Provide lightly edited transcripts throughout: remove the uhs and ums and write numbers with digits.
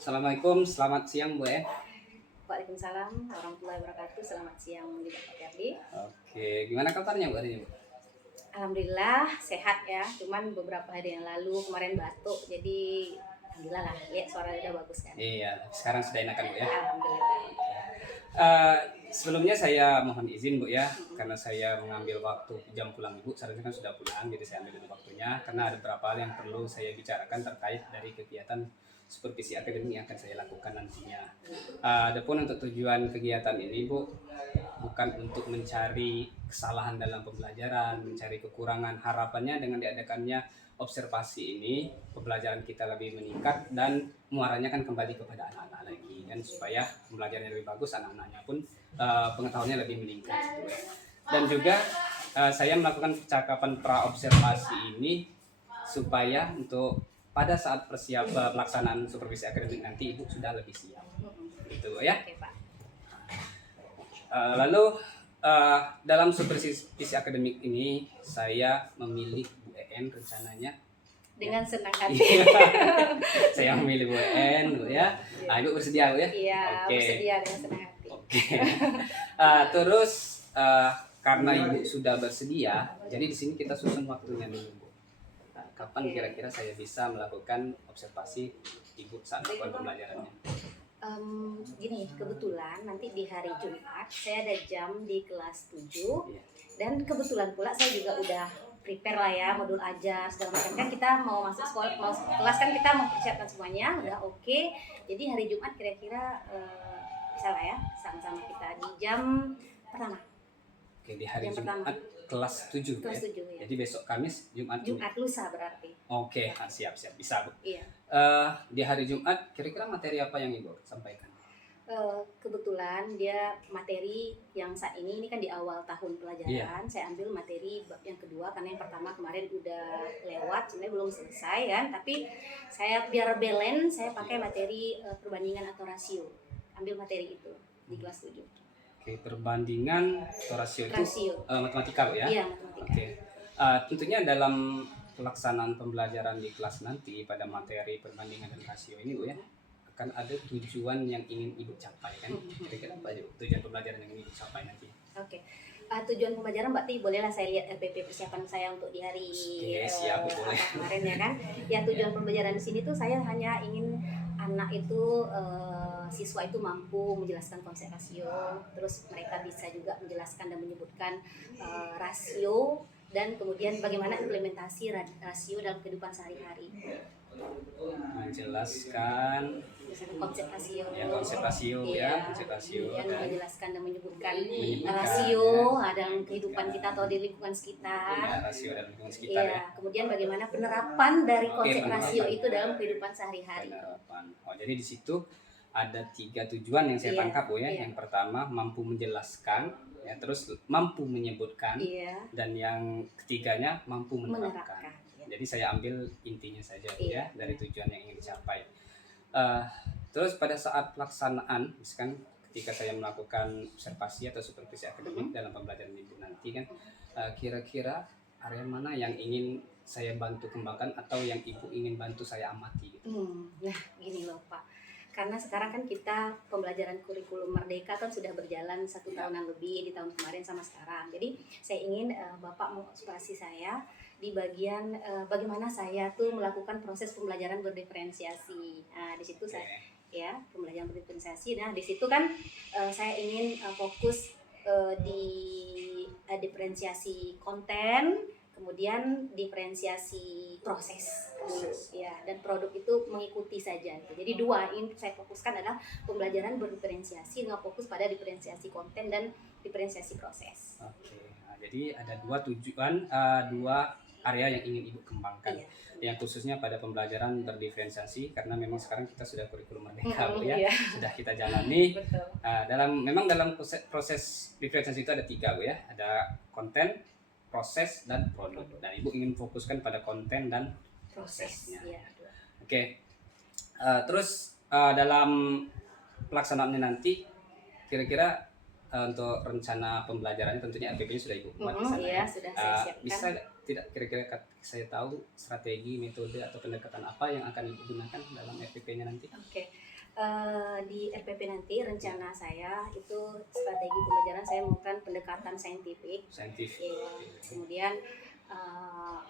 Assalamualaikum, selamat siang Bu ya. Waalaikumsalam warahmatullahi wabarakatuh. Selamat siang juga Pak Ferdi. Oke, gimana kabarnya Bu hari ini Bu? Alhamdulillah sehat ya. Cuman beberapa hari yang lalu kemarin batuk. Jadi alhamdulillah lah. Lihat suara udah bagus kan. Iya, sekarang sudah enakan Bu ya. Alhamdulillah. Eh, Sebelumnya saya mohon izin Bu ya, karena saya mengambil waktu jam pulang Ibu, seharusnya kan sudah pulang, jadi saya ambil dulu waktunya, karena ada beberapa hal yang perlu saya bicarakan terkait dari kegiatan supervisi akademik yang akan saya lakukan nantinya. Adapun untuk tujuan kegiatan ini Bu, bukan untuk mencari kesalahan dalam pembelajaran, mencari kekurangan. Harapannya dengan diadakannya observasi ini, pembelajaran kita lebih meningkat dan muaranya kan kembali kepada anak-anak lagi kan, supaya pembelajarannya lebih bagus, anak-anaknya pun pengetahuannya lebih meningkat gitu ya. Dan juga saya melakukan percakapan pra observasi ini supaya untuk pada saat pelaksanaan supervisi akademik nanti Ibu sudah lebih siap gitu ya. Oke Pak. Lalu dalam supervisi akademik ini saya memilih Bu EN rencananya. Dengan senang hati. Saya memilih Bu EN Bu ya. Ibu bersedia Bu ya? Iya, Oke. bersedia dengan senang hati. Oke. Terus karena Ibu sudah bersedia, jadi di sini kita susun waktunya dulu Bu. Kapan kira-kira saya bisa melakukan observasi Ibu saat melakukan pembelajarannya? Gini, kebetulan nanti di hari Jumat saya ada jam di kelas 7. Iya. Dan kebetulan pula saya juga udah prepare lah ya, modul aja segala macam, kan kita mau masuk sekolah, mau kelas kan kita mempersiapkan semuanya udah oke. Jadi hari Jumat kira-kira bisa lah ya, sama-sama kita di jam pertama. Oke, di hari Yang Jumat pertama. kelas 7 Kelas ya. 7 ya. Jadi besok Kamis, Jumat. Jumat lusa berarti. Oke, siap bisa Bu. Iya. Di hari Jumat kira-kira materi apa yang Ibu sampaikan? Kebetulan dia materi yang saat ini kan di awal tahun pelajaran. Saya ambil materi bab yang kedua karena yang pertama kemarin udah lewat, sebenarnya belum selesai kan. Tapi saya biar balance, saya pakai materi perbandingan atau rasio. Ambil materi itu di kelas 7. Oke, perbandingan atau rasio itu Rasio. matematika Bu ya? Iya, matematika. Oke. Tentunya dalam pelaksanaan pembelajaran di kelas nanti pada materi perbandingan dan rasio ini Bu ya, akan ada tujuan yang ingin Ibu capai kan? Kira-kira apa aja Bu, tujuan pembelajaran yang ingin Ibu capai nanti? Oke. Tujuan pembelajaran berarti bolehlah saya lihat RPP persiapan saya untuk di hari Oke, siap, boleh. kemarin ya kan. Ya, tujuan pembelajaran di sini tuh saya hanya ingin anak itu siswa itu mampu menjelaskan konsep rasio, terus mereka bisa juga menjelaskan dan menyebutkan rasio, dan kemudian bagaimana implementasi rasio dalam kehidupan sehari-hari. Menjelaskan Konsep rasio. ya, konsep rasio ya, konsep rasio Kemudian dan menjelaskan dan menyebutkan Menyebutkan, rasio ya. dalam kehidupan kita atau di lingkungan sekitar. ya, rasio dan lingkungan sekitar ya. Kemudian bagaimana penerapan dari Oke, konsep penerapan. rasio itu dalam kehidupan sehari-hari. Penerapan. Jadi di situ ada 3 tujuan yang saya Iya, tangkap Bu ya. iya. Yang pertama mampu menjelaskan, ya, terus mampu menyebutkan, Iya, dan yang ketiganya mampu menerapkan. menerapkan. Ya. Jadi saya ambil intinya saja Bu Iya. ya, dari tujuan yang ingin dicapai. Terus pada saat pelaksanaan, misalkan ketika saya melakukan observasi atau supervisi akademik dalam pembelajaran Ibu nanti kan, kira-kira area mana yang ingin saya bantu kembangkan atau yang Ibu ingin bantu saya amati gitu. Nah, gini loh Pak. Karena sekarang kan kita pembelajaran kurikulum Merdeka kan sudah berjalan 1 tahunan lebih, di tahun kemarin sama sekarang. Jadi saya ingin Bapak menginspirasi saya di bagian bagaimana saya tuh melakukan proses pembelajaran berdiferensiasi. Nah, di situ saya ya pembelajaran berdiferensiasi. Nah, di situ kan saya ingin fokus di diferensiasi konten, kemudian diferensiasi proses ya, dan produk itu mengikuti saja gitu. Jadi 2 ini saya fokuskan adalah pembelajaran berdiferensiasi dengan fokus pada diferensiasi konten dan diferensiasi proses. Oke, jadi ada 2 tujuan, 2 area yang ingin Ibu kembangkan. Iya. Yang khususnya pada pembelajaran berdiferensiasi, karena memang sekarang kita sudah kurikulum Merdeka Bu ya, Iya. sudah kita jalani. Betul. Dalam proses diferensiasi itu ada 3 Bu ya, ada konten, proses, dan produk. Dan Ibu ingin fokuskan pada konten dan prosesnya. Ya. Oke. Terus dalam pelaksanaannya nanti kira-kira untuk rencana pembelajarannya tentunya RPP-nya sudah Ibu buat di sana. Iya, sudah saya siapkan. Bisa tidak kira-kira saya tahu strategi, metode atau pendekatan apa yang akan Ibu gunakan dalam RPP-nya nanti? Oke. Di RPP nanti rencana saya itu strategi pembelajaran saya melakukan pendekatan saintifik. Saintifik. Iya. Kemudian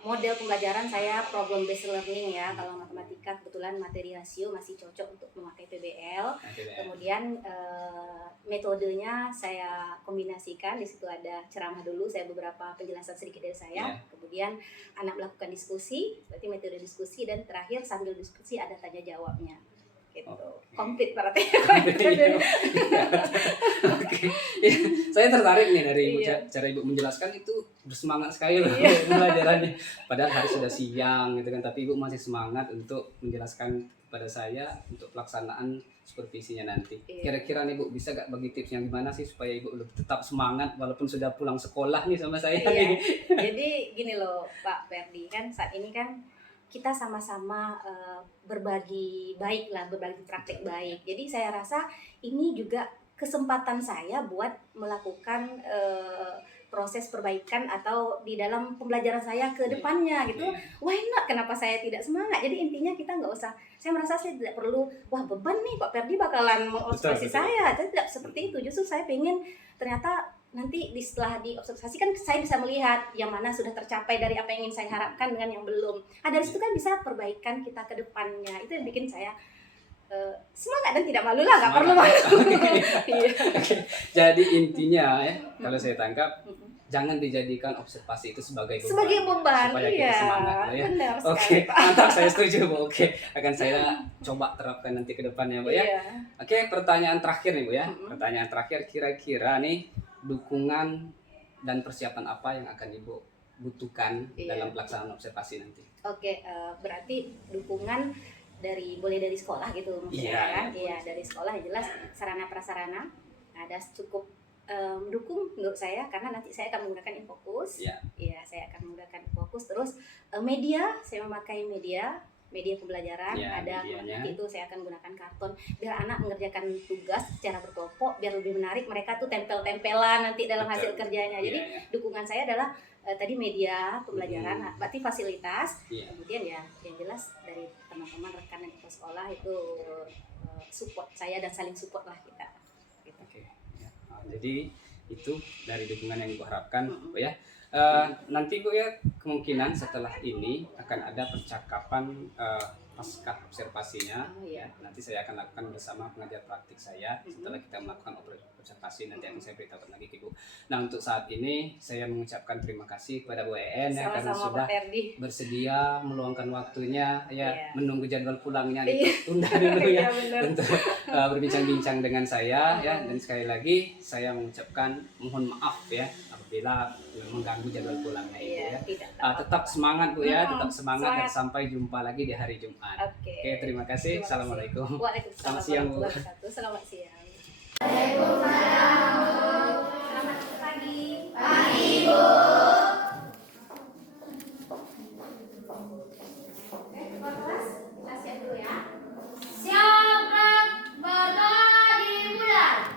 model pembelajaran saya problem based learning ya. Kalau matematika kebetulan materi rasio masih cocok untuk memakai PBL. Kemudian metodenya saya kombinasikan. Di situ ada ceramah dulu, saya beberapa penjelasan sedikit dari saya. Kemudian anak melakukan diskusi, berarti metode diskusi, dan terakhir sambil diskusi ada tanya jawabnya. Gitu. Komplit berarti. Saya tertarik nih dari cara Ibu menjelaskan, itu bersemangat sekali loh pembelajarannya. Padahal hari sudah siang gitu kan, tapi Ibu masih semangat untuk menjelaskan kepada saya untuk pelaksanaan supervisinya nanti. Kira-kira nih Bu, bisa gak bagi tips yang gimana sih supaya Ibu tetap semangat walaupun sudah pulang sekolah nih sama saya nih? Jadi gini loh Pak Ferdi, kan saat ini kan kita sama-sama berbagi baik lah, berbagi praktek baik. Jadi saya rasa ini juga kesempatan saya buat melakukan proses perbaikan atau di dalam pembelajaran saya ke depannya gitu. Why not? Kenapa saya tidak semangat? Jadi intinya kita nggak usah, saya merasa saya tidak perlu, wah beban nih Pak Ferdi bakalan mengobservasi saya. Saya tidak seperti itu. Justru saya pengen ternyata nanti setelah diobservasi kan saya bisa melihat yang mana sudah tercapai dari apa yang ingin saya harapkan dengan yang belum. Dari situ kan bisa perbaikan kita ke depannya. Itu yang bikin saya semangat dan tidak malu lah, nggak perlu malu. Jadi intinya ya, kalau saya tangkap, jangan dijadikan observasi itu sebagai beban supaya kita semangat ya. Benar sekali. Mantap, saya setuju Bu. Akan saya coba terapkan nanti ke depannya Bu ya. Pertanyaan terakhir nih Bu ya. Pertanyaan terakhir, kira-kira nih dukungan dan persiapan apa yang akan Ibu butuhkan dalam pelaksanaan observasi nanti? Berarti dukungan boleh dari sekolah gitu maksudnya kan? Iya, dari sekolah jelas sarana prasarana ada cukup mendukung menurut saya, karena nanti saya akan menggunakan Infocus. Iya, saya akan menggunakan Infocus. Terus media, saya memakai media pembelajaran, ada nanti itu saya akan gunakan karton biar anak mengerjakan tugas secara berkelompok biar lebih menarik, mereka tuh tempel-tempelan nanti dalam hasil kerjanya. Jadi dukungan saya adalah tadi media pembelajaran, berarti fasilitas, kemudian ya yang jelas dari teman-teman rekan dan kepala sekolah itu support saya dan saling support lah kita. Gitu. Jadi itu dari dukungan yang Ibu harapkan Bu ya. Nanti Bu ya, kemungkinan setelah ini akan ada percakapan pasca observasinya. Nanti saya akan lakukan bersama pengajar praktik saya. Setelah kita melakukan observasi, nanti akan saya beritahukan lagi ke Ibu. Nah, untuk saat ini saya mengucapkan terima kasih kepada Bu En ya, karena sudah bersedia meluangkan waktunya menunggu jadwal pulangnya ditunda dulu ya untuk berbincang-bincang dengan saya ya. Dan sekali lagi saya mengucapkan mohon maaf ya apabila mengganggu jadwal pulangnya Ibu ya. Tetap semangat Bu ya, tetap semangat dan sampai jumpa lagi di hari Jumat. Oke, terima kasih. Assalamualaikum. Waalaikumsalam. Selamat siang Bu. Selamat siang. Waalaikumsalam. Selamat pagi. Pagi Bu. Kelas siap dulu ya. Siap, berdoa dimulai.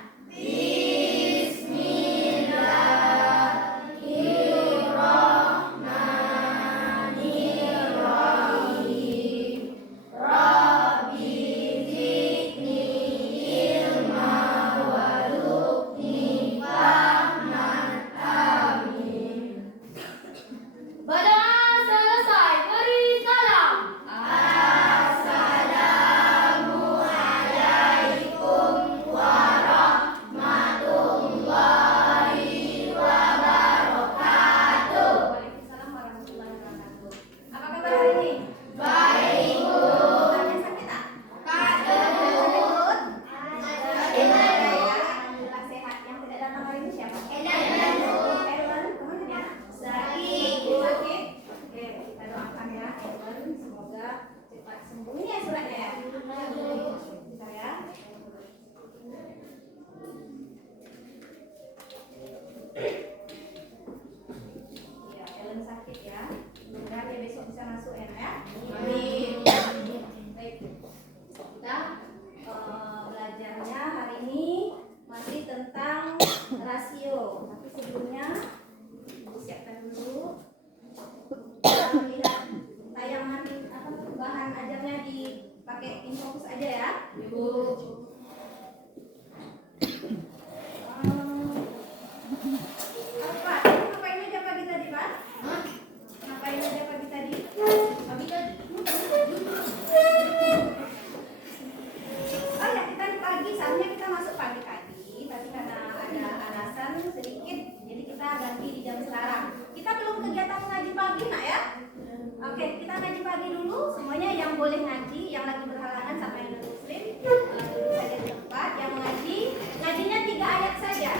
yang boleh ngaji, yang lagi berhalangan sama yang non muslim duduk saja di tempat. Yang mengaji, ngajinya 3 ayat saja.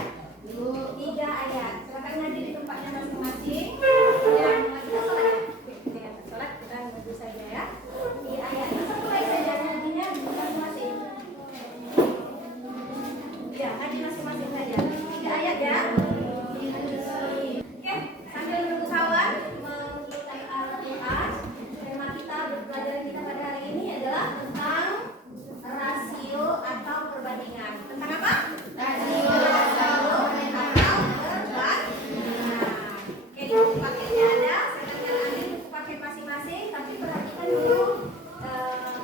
3 ayat. Silakan ngaji di tempatnya masing-masing. Yang kita sholat, sholat kita ngaji saja ya. 3 ayat. Mulai saja ngajinya masing-masing. Ya, ngaji masing-masing saja. 3 ayat ya. Oke, sambil menunggu kawan membuka Al-Quran. Tema kita pelajaran kita pada hari ini adalah tentang rasio atau perbandingan. Tentang apa? Rasio atau perbandingan. Oke, buku paketnya ada. Silakan ambil buku paket masing-masing. Tapi perhatikan dulu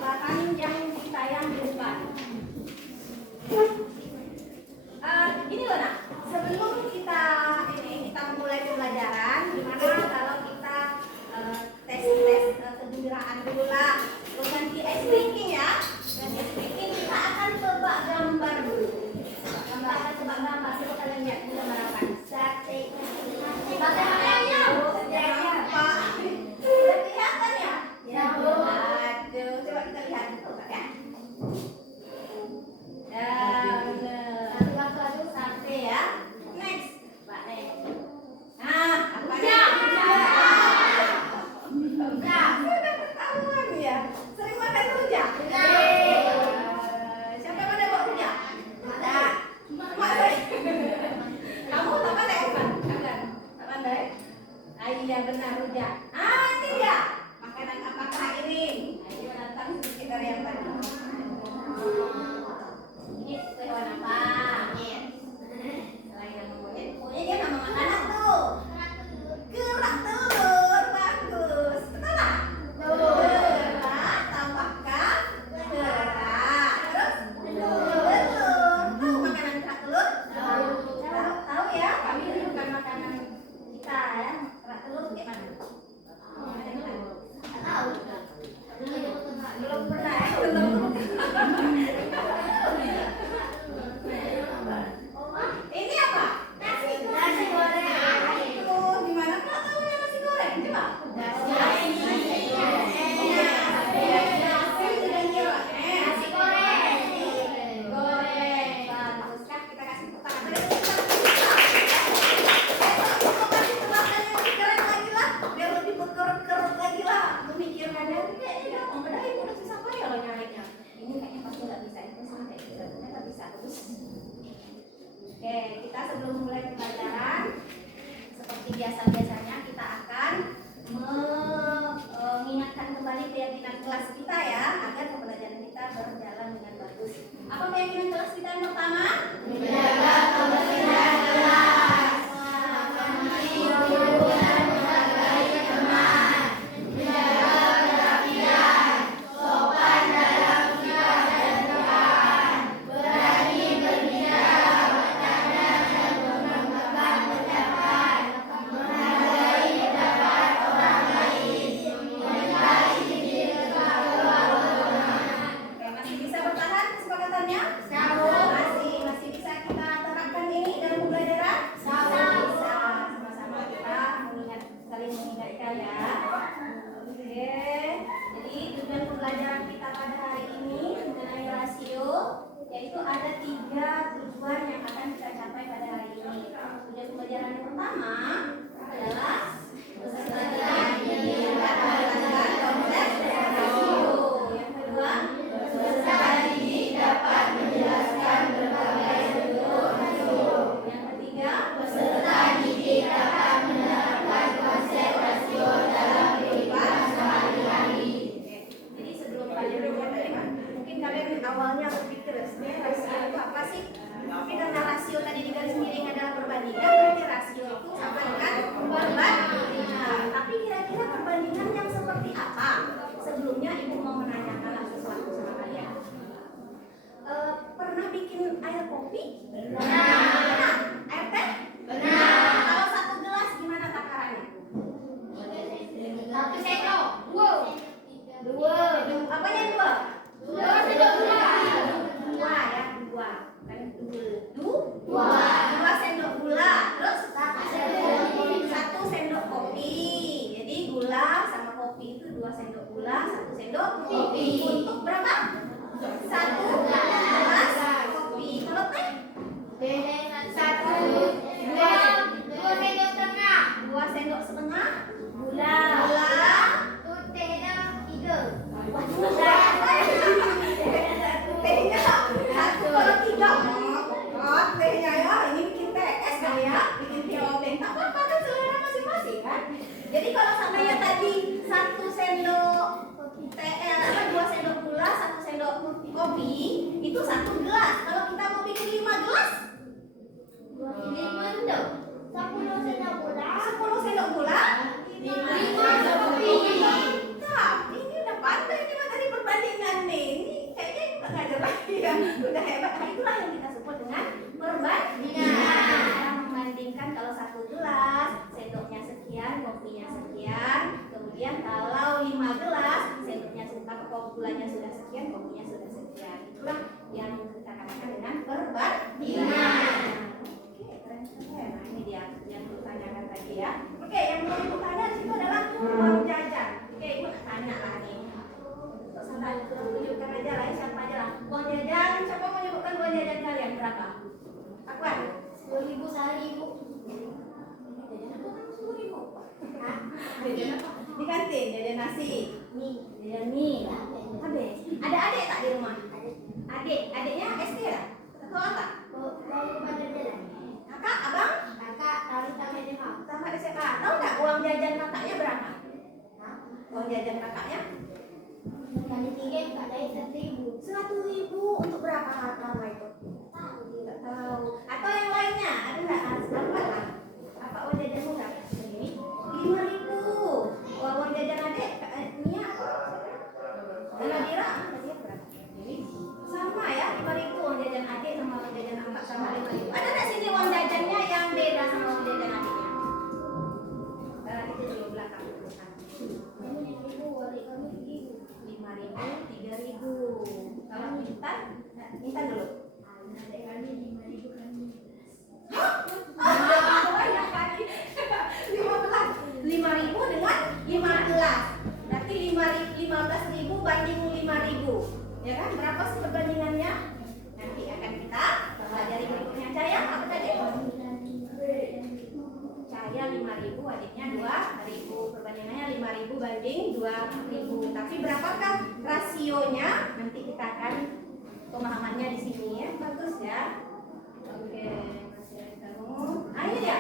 bahan yang ditayang di depan. Gini loh nak, sebelum kita mulai pembelajaran, gimana kalau kita tes kegembiraan dulu lah, ganti ice breaking ya, ganti ice breaking kita akan coba gambar dulu, coba gambar, coba kalian lihat ini gambar apa? Sate, bagaimana? Apa? Sudah kelihatan ya? Ya. Aduh, coba kita lihat dulu ya. Sate ya. Next, Mbak Nek. Nah, apa ya? Sudah ketahuan ya. Sering makan rujak? Siapa yang ada bawa rujak? Ada. Mak saya. Kamu tak pandai kan? Tak pandai. Iya benar rujak. Ini dia. Makanan apakah ini? Ayo datang sedikit dari yang tadi. Ini hewan apa? Selain nama monyet, pokoknya dia nama makanan tuh. Kerak telur, bagus. Betul lah? Kerak, tambahkan kerak. Terus telur. Tahu makanan kerak telur? Tahu ya? Kami ini bukan makanan kita ya. Kerak telur gimana? Tahu? Belum pernah ya? Ini apa? Nasi goreng. Itu gimana kalau tahu nasi goreng? Coba. Nasi goreng. Bagus kan? Kita kasih tepuk tangan. Keren lagi lah. Biar lebih berkerut-kerut lagi lah. Memikirkannya kayaknya udah ibu udah susah apa ya lo nyarinya. Ini kayaknya pasti nggak bisa. Itu sampai ternyata bisa terus. Oke, kita sebelum mulai pembelajaran, seperti biasa-biasanya kita akan mengingatkan kembali keyakinan kelas kita ya, agar pembelajaran kita berjalan dengan bagus. Apa keyakinan kelas kita yang pertama? Menjaga kebersihan kelas. Menghargai teman. Menjaga kerapian. Sopan dalam sikap dan peran. Berani berbicara. Masih bisa bertahan kesepakatannya? Masih bisa kita terapkan ini dalam pembelajaran? Bisa. Sama-sama kita saling mengingatkan ya. Oke. Jadi tujuan pembelajaran kita pada hari ini mengenai rasio, yaitu ada 3 tujuan yang akan kita capai pada hari ini. Tujuan pembelajaran yang pertama adalah yang kedua, dapat menjelaskan berbagai bentuk rasio. Yang ketiga, peserta didik dapat menerapkan konsep rasio dalam kehidupan sehari-hari. Jadi sebelum kalian lihat tadi kan, mungkin kalian awalnya berpikir sebenarnya rasio itu apa sih? Tapi karena rasio tadi di garis miring adalah perbandingan, berarti rasio itu sama dengan perbandingan. Tapi kira-kira perbandingan yang seperti apa? Sebelumnya ibu mau menanyakan sesuatu sama kalian. Pernah bikin air kopi? Benar. Air teh? Benar. Kalau 1 gelas gimana takarannya? 1 sendok. 2. Apanya 2? 2 sendok gula. 2 ya, 2. Kan 2 sendok gula. Terus 1 sendok kopi. Jadi gula sama kopi itu 2 sendok gula, 1 sendok kopi. lagi ya. Udah hebat. Nah, itulah yang kita sebut dengan perbandingan. Kita membandingkan kalau 1 gelas sendoknya sekian, kopinya sekian. Kemudian kalau 5 gelas sendoknya gulanya sudah sekian, kopinya sudah sekian. Itulah yang kita katakan dengan perbandingan. Oke, keren. Nah, ini dia yang ditanyakan tadi ya. Oke, yang mau ibu tanya itu adalah uang jajan. Oke, ibu tanya lah nih. Salah tunjukkan aja lah, siapa aja lah. Uang jajan, siapa mau menyebutkan uang jajan kalian berapa? Akuan? 10.000 sehari ibu. Jajan apa kan 10.000? Hah? Jajan apa? Di kantin, jajan nasi. Mie. Jajan mie. Habis. Ada adik tak di rumah? Adik, adiknya SD lah? Atau apa? Bawa ke badan jalan. Kakak, abang? Kakak taruh sama dia mau. Sama SMA. Tahu nggak uang jajan kakaknya berapa? Hah? Uang jajan kakaknya? Kali 3 Kak dari 1.000. 100.000 untuk berapa lama itu? Tahu. Tidak tahu. Atau yang lainnya? Ada nggak? Apa lah? Apa uang jajanmu berapa? Ini 5.000. Uang jajan adik, Nia? Dan Nadira? Nadira berapa? Ini sama ya, 5.000 uang jajan adik sama uang jajan kakak sama 5.000. Ada nggak sini uang jajannya yang beda sama uang jajan adiknya? Itu di belakang. Ini 1.000, wali kami 1.000. 5.000, 3.000. Kalau Intan, Intan dulu. Adik kami 5.000 kami. Banyak kali. 15. 5.000 dengan 15. Berarti 15.000 banding 5.000. Ya kan? Berapa sih perbandingannya? Nanti akan kita pelajari berikutnya. Cahaya apa tadi? Cahaya 5.000, adiknya 2.000. Perbandingannya 5.000 banding 2.000. Tapi berapakah rasionya? Nanti kita akan pemahamannya di sini ya. Bagus ya. Oke, masih ada kamu. Nah, ini dia.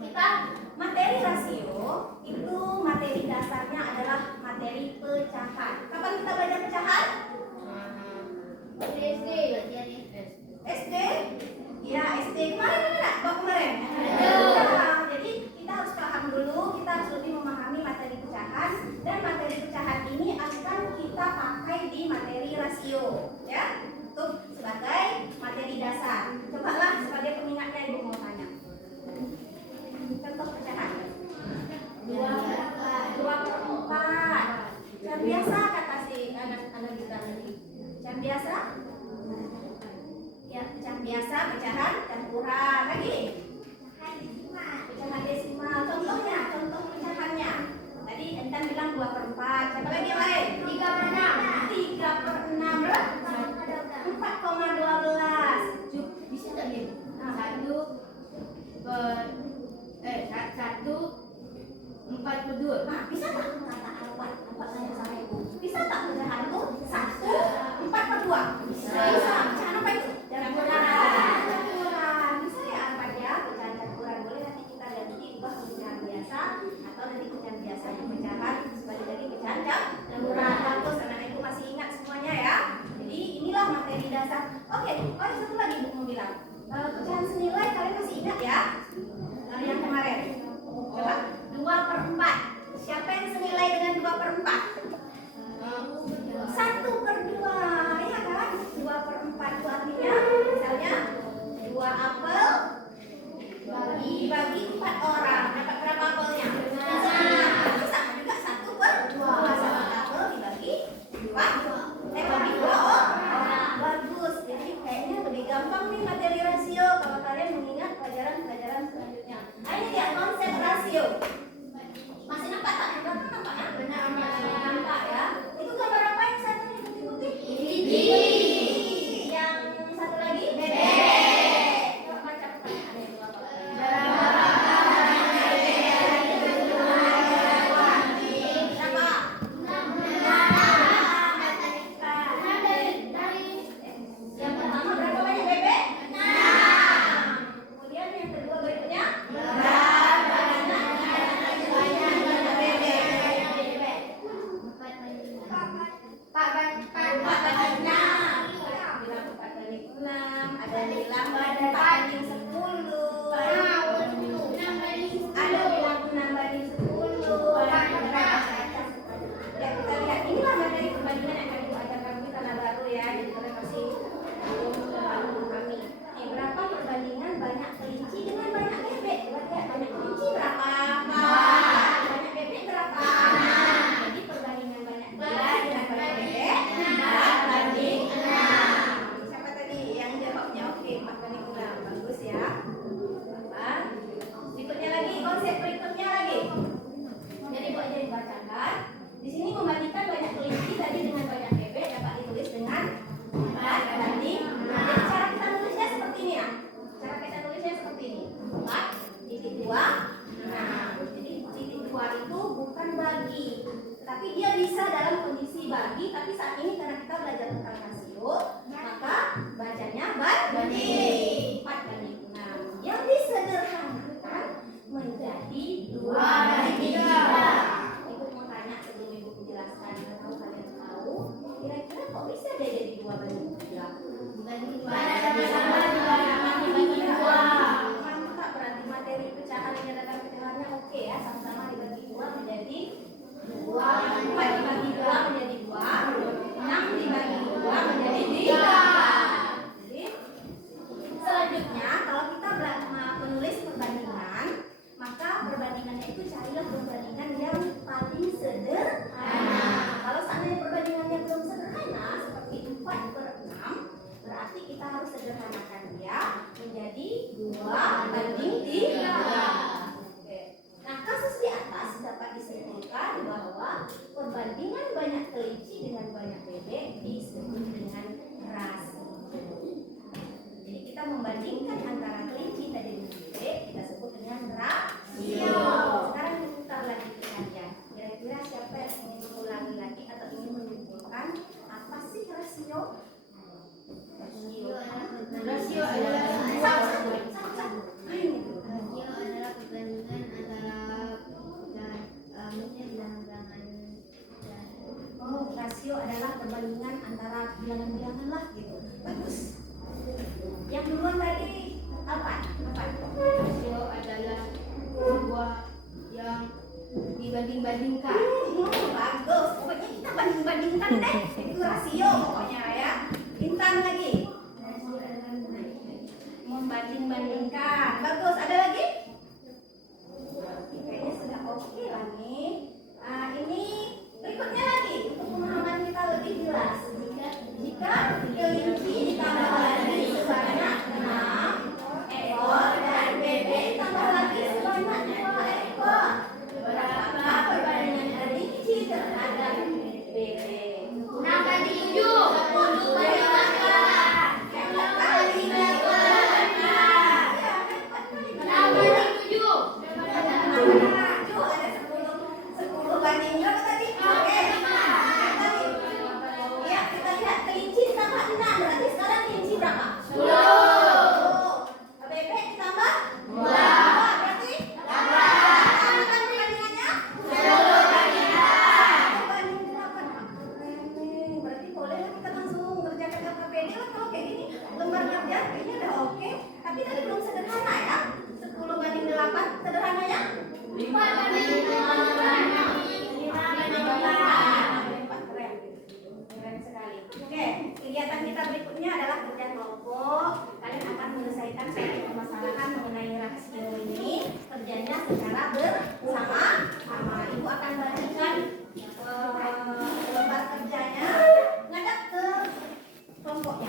Kita materi rasio itu materi dasarnya adalah materi pecahan. Kapan kita belajar pecahan? SD. SD? Ya, SD kemarin ada nggak? Kok kemarin? Ada. Nah, jadi kita harus paham dulu, kita harus lebih memahami materi pecahan, dan materi pecahan ini akan kita pakai di materi rasio, ya, untuk sebagai materi dasar. Cobalah sebagai pengingatnya ibu mau tanya. Contoh pecahan. 2/4. Yang biasa kata si anak kita tadi. Yang biasa? Ya, pecahan biasa, pecahan campuran. Lagi? Pecahan desimal. Contohnya, contoh pecahannya. Tadi Intan bilang 2/4. Siapa lagi yang lain? 3/6. 3/6 berapa? 4,12. Bisa tak dia? 1/42. Nah, bisa tak kata Alpat? Alpat tanya sama ibu. Bisa tak pecahan itu 1/4/2? Bisa. Pecahan apa itu? Campuran. Campuran. Bisa ya Alpat ya? Pecahan campuran. Boleh nanti kita ganti ubah pecahan biasa, atau nanti pecahan biasa yang pecahan sebagai lagi pecahan campuran. Bagus, anak ibu masih ingat semuanya ya. Jadi inilah materi dasar. Oke, satu lagi ibu mau bilang. Pecahan senilai kalian masih ingat ya? Yang kemarin. Coba 2/4. Siapa yang senilai dengan 2/4? 1/2, ya kan? 2/4 itu artinya misalnya 2 apel dibagi 4 orang. Dapat berapa apelnya? Nah, itu sama juga 1/2. Satu apel dibagi 2 orang. Bagus. Jadi kayaknya lebih gampang nih materi rasio kalau kalian mengingat pelajaran-pelajaran selanjutnya. Nah, ini dia konsep rasio. Masih nampak tak? Yang belakang nampak ya? Nampak ya? Itu gambar apa yang saya tadi putih-putih? Yang satu lagi? Bebek. Coba baca pertanyaannya itu apa? sederhanakan dia menjadi 2:3. Oke. Nah, kasus di atas dapat disimpulkan bahwa perbandingan banyak kelinci dengan banyak bebek disebut dengan rasio. Jadi kita membandingkan antara kelinci tadi dengan bebek, kita sebut dengan rasio. Sekarang diputar lagi ke kalian. Kira-kira siapa yang ingin mengulangi lagi atau ingin menyimpulkan apa sih rasio? Rasio adalah perbandingan Rasio adalah perbandingan antara bilangan-bilangan lah gitu. Bagus. Yang duluan tadi apa? rasio adalah sebuah yang dibanding-bandingkan. Bagus. Pokoknya kita banding-bandingkan deh. Itu rasio pokoknya ya. Intan lagi. Rasio adalah Membanding-bandingkan. Bagus. Ada lagi? Kayaknya sudah oke lah nih. Ini berikutnya lagi untuk pemahaman kita lebih jelas. Jika kelinci ditambah lagi sebanyak 6 ekor dan bebek ditambah lagi sebanyak 2 ekor, berapa perbandingan kelinci terhadap bebek? 6:7. 10 kali 8. Hebat kali 8. Ya, hebat kali 6:7. Ada 10 banding berapa tadi? Oke. Ya, kita lihat kelinci ditambah 6, berarti sekarang kelinci berapa? 10. Bebek ditambah 2, berarti 8. Kan perbandingannya? 10 banding 8. Berarti boleh kita langsung kerjakan LKPD lah kalau kayak gini. Lembar kerja kayaknya udah oke. Tapi tadi belum sederhana ya. 10 banding 8 sederhananya? 5 banding 8. Keren sekali. Oke, kegiatan kita berikutnya adalah kerja kelompok. Kalian akan menyelesaikan satu permasalahan mengenai rasio ini. Kerjanya secara bersama-sama. Ibu akan bagikan lembar kerjanya. Ngadap ke kelompoknya.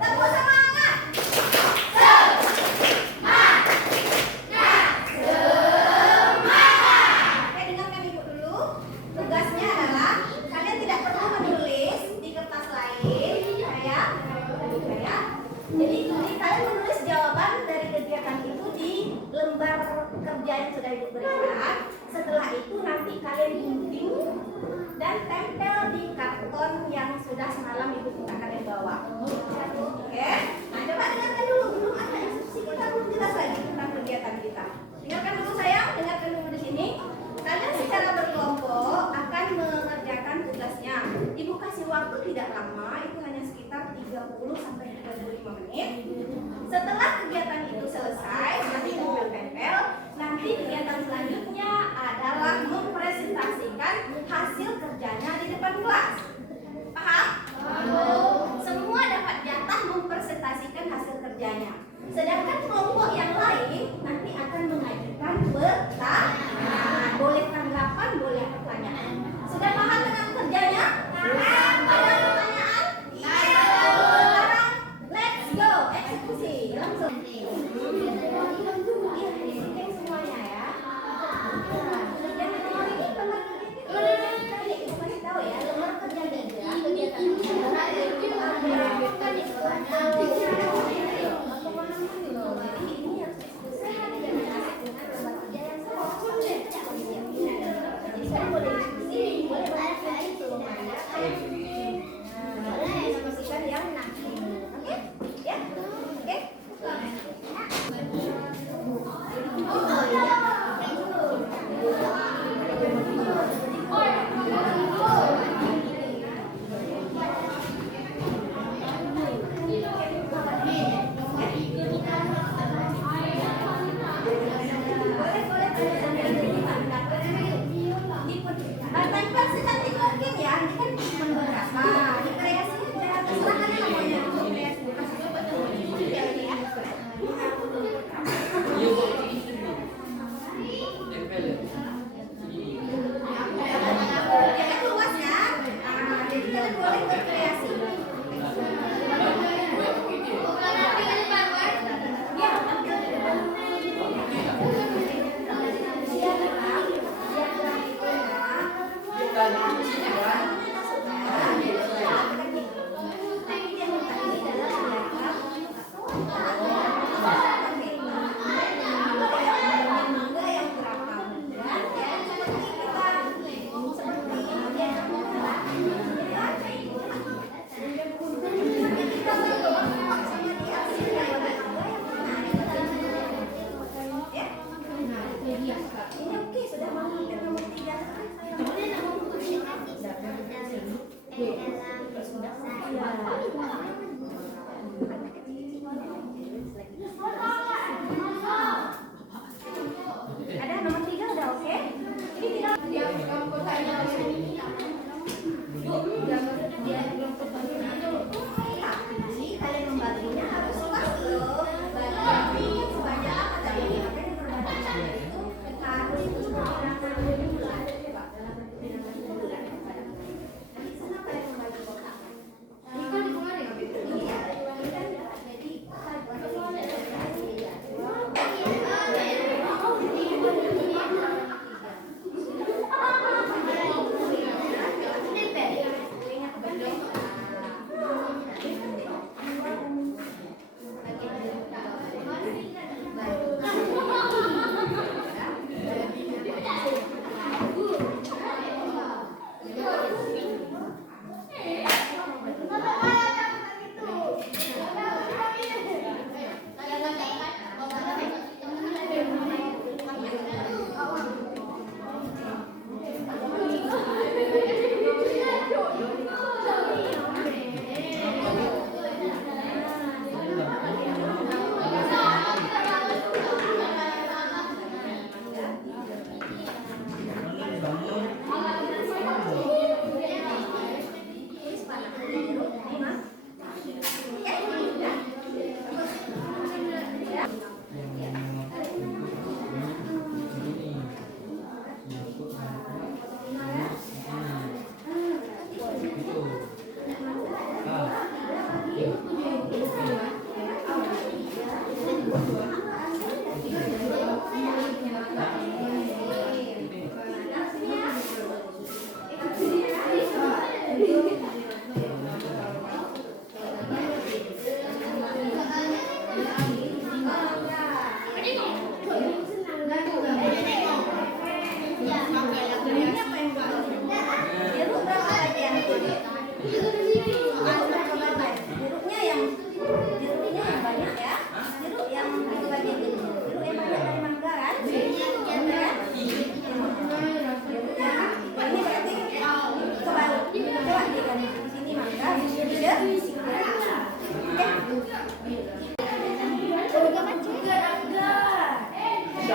Tepuk semangat. Oke, dengarkan ibu dulu. Tugasnya adalah kalian tidak perlu menulis di kertas lain, ya. Jadi kalian menulis jawaban dari kegiatan itu di lembar kerja yang sudah ibu berikan. Setelah itu nanti kalian gunting dan tempel di karton yang sudah semalam ibu minta kalian bawa. Oke? Nah, coba dengarkan dulu. Belum ada instruksi kita, belum jelas lagi tentang kegiatan kita. Dengarkan dulu sayang, dengarkan dulu di sini. Kalian secara berkelompok akan mengerjakan tugasnya. Ibu kasih waktu tidak lama, itu hanya sekitar 30 sampai 35 menit. Setelah kegiatan itu selesai, nanti tempel-tempel. Nanti kegiatan selanjutnya adalah mempresentasikan hasil kerjanya di depan kelas. Paham? Semua dapat jatah mempresentasikan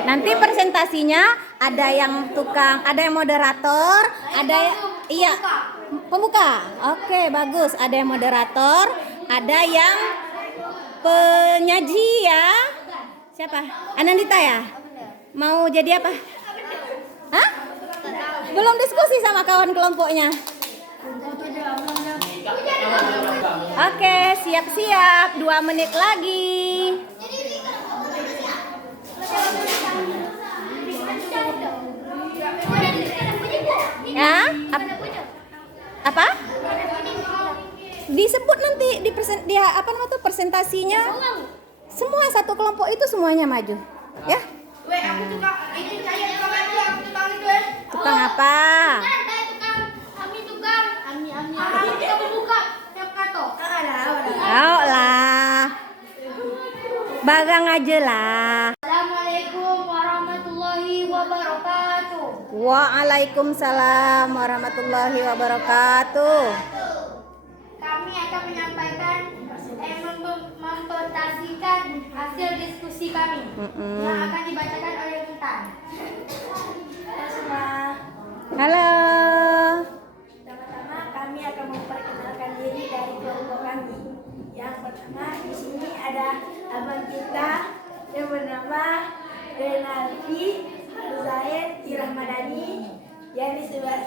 Nanti presentasinya ada yang tukang, ada yang moderator, ada yang iya pembuka. Oke, bagus. Ada yang moderator, ada yang penyaji ya. Siapa? Anandita ya? Mau jadi apa? Hah? Belum diskusi sama kawan kelompoknya. Oke, siap-siap. 2 menit lagi. Ya? Apa? Disebut nanti di apa namanya tuh presentasinya. Semua satu kelompok itu semuanya maju. Ya? Weh, aku tukang itu saya tukang itu, aku tukang itu. Tukang apa? Saya tukang, kami tukang. Kami kita berbuka tiap kato. Tahu lah. Bagang aja lah. Assalamualaikum warahmatullahi wabarakatuh. Waalaikumsalam warahmatullahi wabarakatuh. Kami akan menyampaikan mempresentasikan hasil diskusi kami yang akan dibacakan oleh Intan. Halo. Pertama-tama kami akan memperkenalkan diri dari kelompok kami. Yang pertama di sini ada abang kita yang bernama Renaldi Harzain Irahmadani, yang di sebelah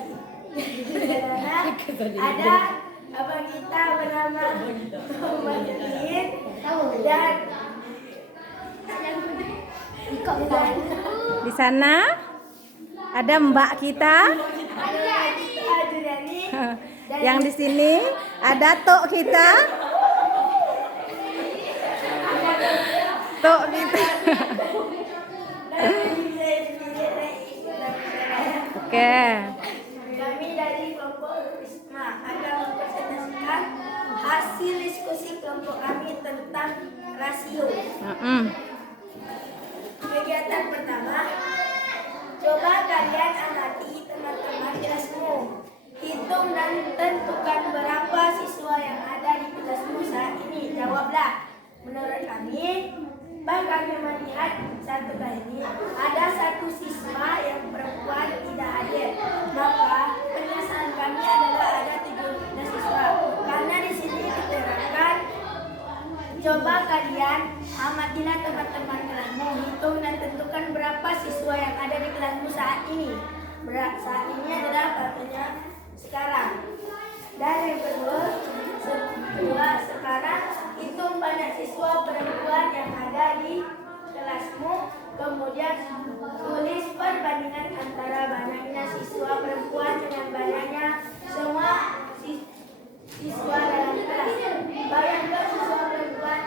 sana ada abang kita bernama Muhammad Yudin dan Di sana ada mbak kita. Ajurani. Yang di sini ada tok kita. Tok kita. Oke. Kami dari kelompok Risma akan mempresentasikan hasil diskusi kelompok kami tentang rasio. Kegiatan pertama, coba kalian amati teman-teman kelasmu. Hitung dan tentukan berapa siswa yang ada di kelasmu saat ini. Jawablah. Menurut kami, kami melihat satu kali ini ada satu siswa yang perempuan tidak hadir. Maka penjelasan kami adalah ada 17 siswa. Karena di sini diterangkan, coba kalian amatilah teman-teman kelasmu, hitung dan tentukan berapa siswa yang ada di kelasmu saat ini. Saat ini adalah katanya sekarang. Dan yang kedua, sekarang hitung banyak siswa perempuan yang ada di kelasmu, kemudian tulis perbandingan antara banyaknya siswa perempuan dengan banyaknya semua siswa dalam kelas. Bayangkan siswa perempuan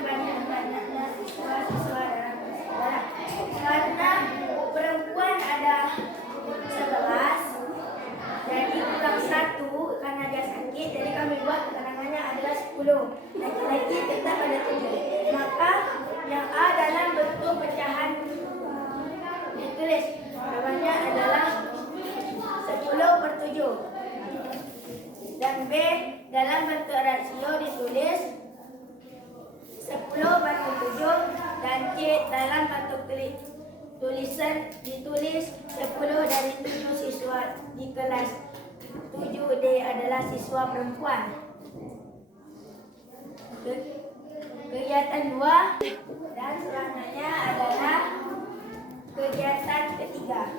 banyaknya siswa dalam kelas. Karena perempuan ada 11, jadi kurang 1 karena dia sakit, jadi kami buat keterangannya adalah 10. Laki-laki tetap ada 7. Maka yang A dalam bentuk pecahan ditulis jawabannya adalah 10/7. Dan B dalam bentuk rasio ditulis 10/7, dan C dalam bentuk tulisan ditulis 10 dari 7 siswa di kelas 7D adalah siswa perempuan. Kegiatan 2 dan selanjutnya adalah kegiatan ketiga.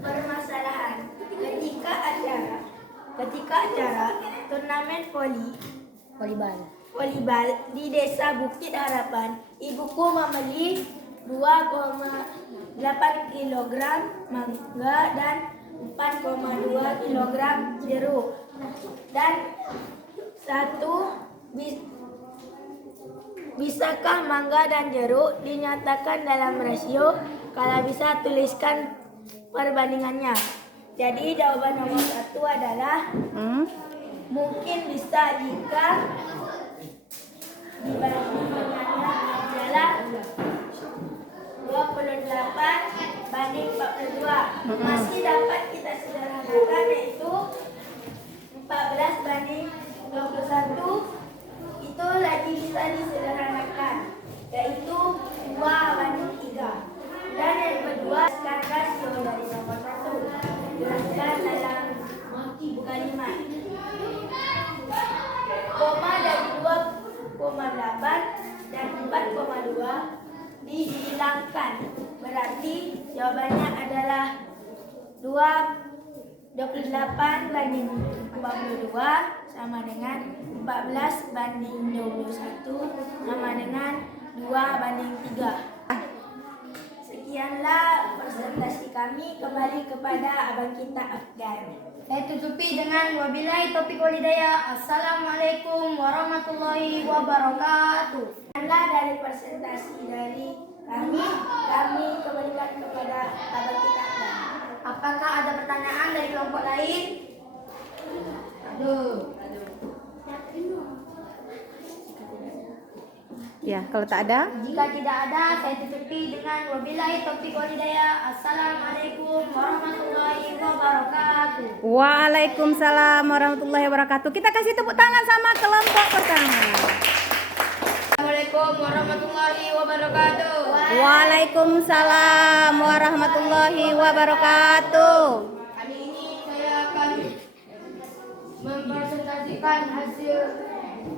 Permasalahan ketika acara turnamen volleyball di Desa Bukit Harapan, ibuku membeli 2,8 kg mangga dan 4,2 kg jeruk. Dan bisakah mangga dan jeruk dinyatakan dalam rasio? Kalau bisa, tuliskan perbandingannya. Jadi jawaban nomor 1 adalah mungkin bisa jika dibandingkannya adalah 28/42. Masih dapat kita sederhanakan, yaitu 14/14. 21 itu lagi bisa disederhanakan, yaitu 2:3. Dan yang kedua, sekarang rasio dari nomor 1 jelaskan dalam kalimat. Koma dari 2,8 dan 4,2 dihilangkan. Berarti jawabannya adalah 28/22 sama dengan 14/21 sama dengan 2/3. Sekianlah presentasi kami, kembali kepada abang kita Afgan. Saya tutupi dengan wabillahi taufiq wal hidayah. Assalamualaikum warahmatullahi wabarakatuh. Sekianlah dari presentasi dari kami kembalikan kepada abang kita Afgan. Apakah ada pertanyaan dari kelompok lain? Aduh. Ya, kalau tak ada, Jika tidak ada, saya tutupi dengan wabillahi taufiq wal hidayah. Assalamualaikum warahmatullahi wabarakatuh. Waalaikumsalam warahmatullahi wabarakatuh. Kita kasih tepuk tangan sama kelompok pertama. Assalamualaikum warahmatullahi wabarakatuh. Waalaikumsalam warahmatullahi wabarakatuh. Kali ini saya akan mempresentasikan hasil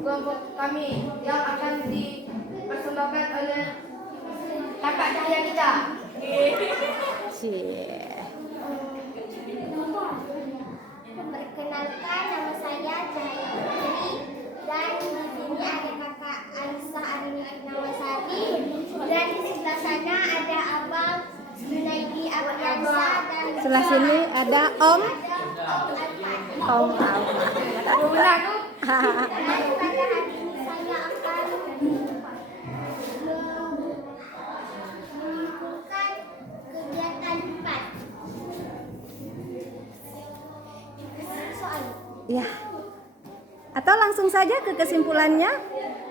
kelompok kami yang akan dipersembahkan oleh kakak cahaya kita. Cie. Perkenalkan, nama saya Cahaya Putri dan di sini ada kakak Aisyah Arini Nawasari dan di sebelah sana ada abang Junaidi Apriansa dan Sebelah sini ada Om. Om Alfan. Om Alfa. Dan pada hari ini saya akan menyimpulkan kegiatan 4. Soal Ya. Atau langsung saja ke kesimpulannya.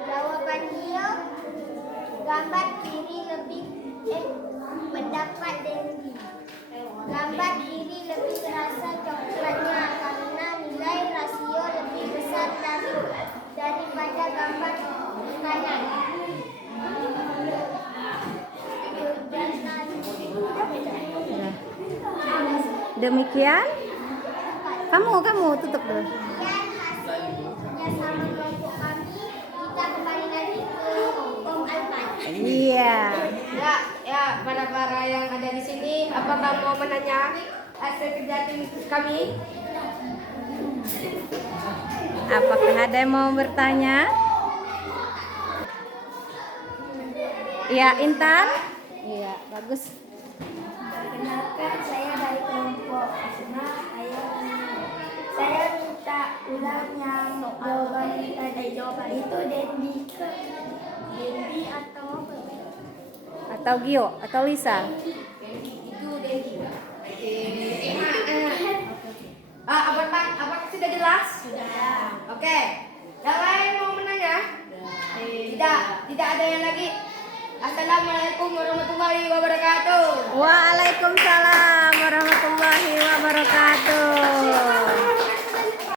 jawaban dia, gambar kiri lebih mendapat tinggi. Gambar kiri lebih terasa coklatnya karena nilai rasio lebih besar daripada gambar kanan. Demikian. Kamu tutup dulu. Kemudian hasil kerjasama kelompok kami, kita kembali lagi ke Om Alfan. Iya. Ya, para yang ada di sini, apakah mau menanya hasil kerja tim kami? Apakah ada yang mau bertanya? Ya, Intan. Iya, bagus. Perkenalkan, saya dari kelompok Asma. Saya minta ulang yang jawaban tadi. Itu Dendi atau apa? Atau Gio, atau Lisa. Itu Dendi. Apakah sudah jelas? Sudah. Oke. Yang lain mau menanya? Tidak ada yang lagi. Assalamualaikum warahmatullahi wabarakatuh. Waalaikumsalam warahmatullahi wabarakatuh.